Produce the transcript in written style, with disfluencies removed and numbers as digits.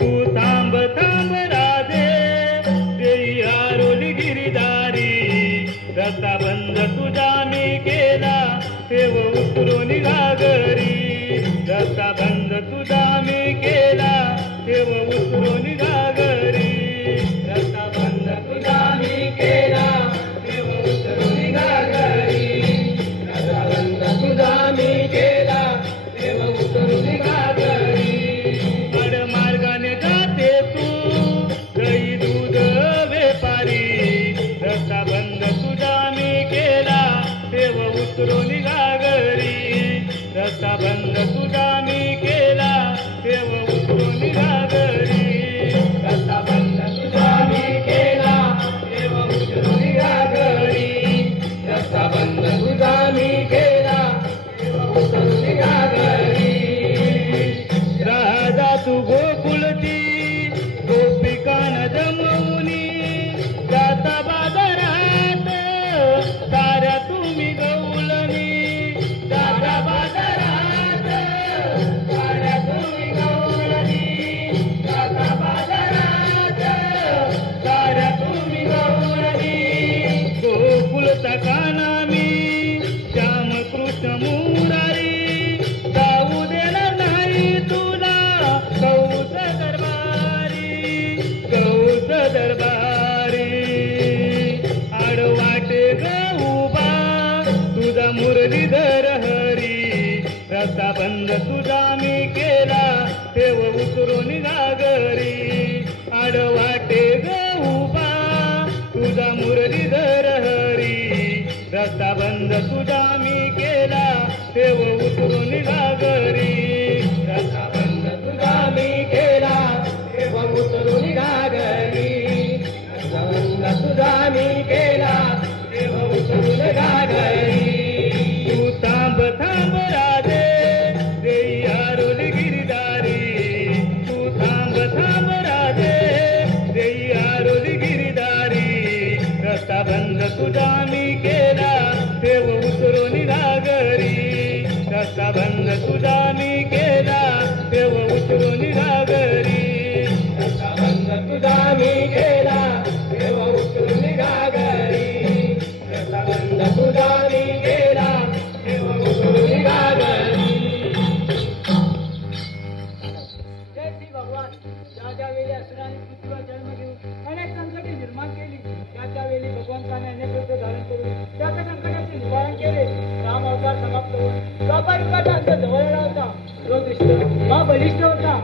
तू थांब थांब राधे देई आरोली गिरीदारी रस्ता बंद तुझा मी केला ठेव उतरून घागरी रस्ता बंद तुझा मी केला ठेव उतरून घागरी रस्ता बंद तुझा मी केला ठेव उतरून घागरी रस्ता बंद तुझा मी केला ठेव उतरून घागरी मार्गाने जाते तू दही दूध व्यापारी रस्ता बंद तुझा मी केला ठेव उतरून घागरी रस्ता बंद तुझा मी केला ठेव उतरून घागरी रस्ता बंद तुझा मी केला ठेव उतरून घागरी रस्ता बंद तुझा मी केला ठेव उतरून घागरी राधा तू गोकुळती गोपिकान जमवूनी जाता बाजारात साऱ्या तुम्ही गवळणी जाता बाजारात साऱ्या तुम्ही गवळणी जाता बाजारात साऱ्या तुम्ही गवळणी गोकुळचा काना मी श्यामकृष्ण मुरारी जाऊ देणार नाही तुला कौस दरबारी आडवाटे गऊबा तुझा मुरलीधर हरी रस्ता बंद तुझा मी केला ठेव उतरून घागरी आडवाटे गऊबा तुझा मुरलीधर हरी रस्ता बंद तुझा मी केला ठेव उतरून घागरी रस्ता बंद तुझा मी केला ठेव उतरून घागरी रस्ता बंद तुझा मी केला ठेव उतरून घागरी तू थांब थांब राधे देई आरोली गिरीदारी तू थांब थांब राधे देई आरोली गिरीदारी रस्ता बंद तुझा मी केला ठेव उतरून घागरी रस्ता बंद तुझा मी केला ठेव उतरून घागरी रस्ता बंद तुझा मी केला ठेव उतरून घागरी रस्ता बंद तुझा मी केला ठेव उतरून घागरी जय श्री भगवान ज्या ज्या वेळी असुराने पृथ्वीवर जन्म घेऊन अनेक संकटे निर्माण केली त्या वेळी भगवंताने अनेक रूप धारण करून त्या संकटाचे निवारण केले राम अवतार समाप्त होऊन द्वापार युगाचा अंत जवळ होता जो दृष्ट हा बलिष्ठ होता